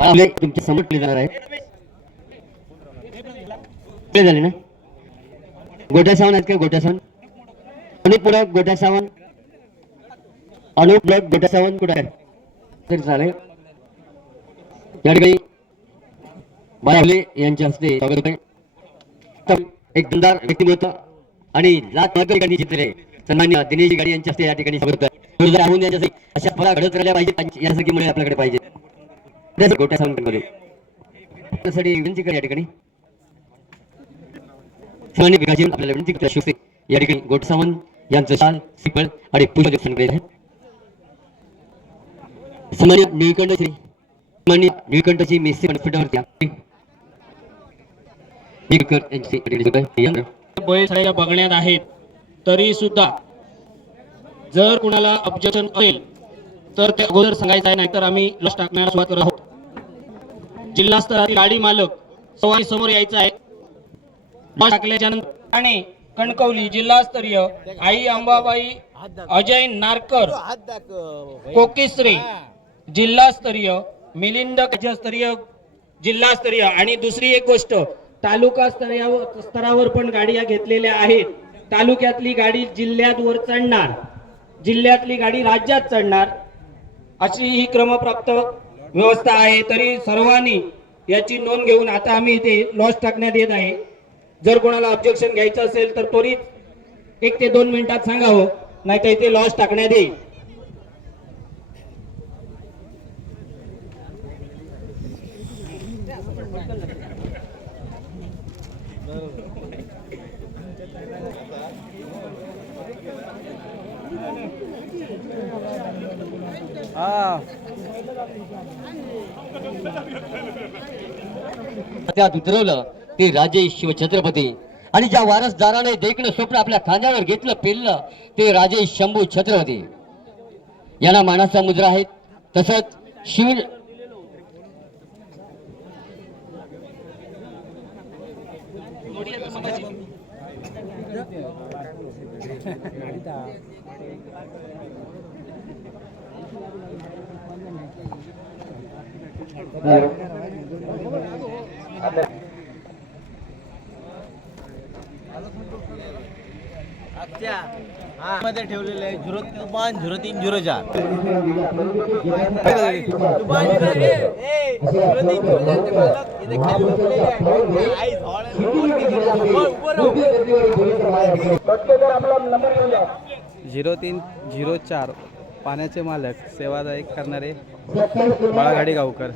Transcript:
आपले तुमच्यासमोर केले जाणार आहे झाले ना? गोट्या सावंत आहेत का? गोट्या सावंत? अनेक पुढे गोट्या सावंत. अनुप ब्लॉक गोट्या सावंत कुठं आहे? तरी चालेल. या ठिकाणी बाळावले यांच्या हस्ते स्वागत होते एक दमदार व्यक्तिमत्व आणि लाख महत्त्व ठिकाणी जिंकलेले सन्मान्य दिनेश गाडी यांच्या हस्ते या ठिकाणी स्वागत होतं राहून यांच्यासाठी अशा स्पर्धा घडत राहिल्या पाहिजे यासारखी मुळे आपल्याकडे पाहिजे गोट्या त्यासाठी विनंती या ठिकाणी. सन्मान्य आपल्याला विनंती शिवसे या ठिकाणी गोट सावंत यांचं शाल सिपळ आणि पुष्प संकलित आहे. सन्मान्य निळकंठची सन्मान्य निळकंठची मेसी कॉन्फिडंटवरती निळकर यांची बघण्यात आहेत तरी सुद्धा जर कुणाला ऑब्जेक्शन असेल तर ते अगोदर सांगायचं आहे नाहीतर आम्ही लस टाकण्यास सुरुवात करत आहोत. जिल्हा स्तरातील गाडी मालक सवारी समोर यायचं आहे. टाकल्याच्या नंतर कणकवली जिल्हास्तरीय आई अंबाबाई अजय नारकर कोकिश्री जिल्हास्तरीय मिलिंद राज्यस्तरीय जिल्हास्तरीय आणि दुसरी एक गोष्ट तालुका स्तरावर स्तरावर पण गाड्या घेतलेल्या आहेत. तालुक्यातली गाडी जिल्ह्यात वर चढणार. जिल्ह्यातली गाडी राज्यात चढणार. अशी ही क्रमप्राप्त व्यवस्था आहे तरी सर्वांनी याची नोंद घेऊन आता आम्ही इथे लॉस टाकण्यात येत आहे. जर कोणाला ऑब्जेक्शन घ्यायचं असेल तर त्वरित एक ते दोन मिनिटात सांगावं नाही तर इथे लॉस टाकण्यात येईल. त्यात उतरवलं ते राजे शिवछत्रपती. आणि ज्या वारसदाराने देखणं स्वप्न आपल्या खांद्यावर घेतलं पेललं ते राजे शंभू छत्रपती. यांना मानाचा मुद्रा आहेत तसंच शिव मध्ये ठेवलेले आहे झिरो वन झिरो तीन झिरो चार. झिरो तीन झिरो चार पाण्याचे मालक सेवादायक करणारे बाळागाडी गावकर.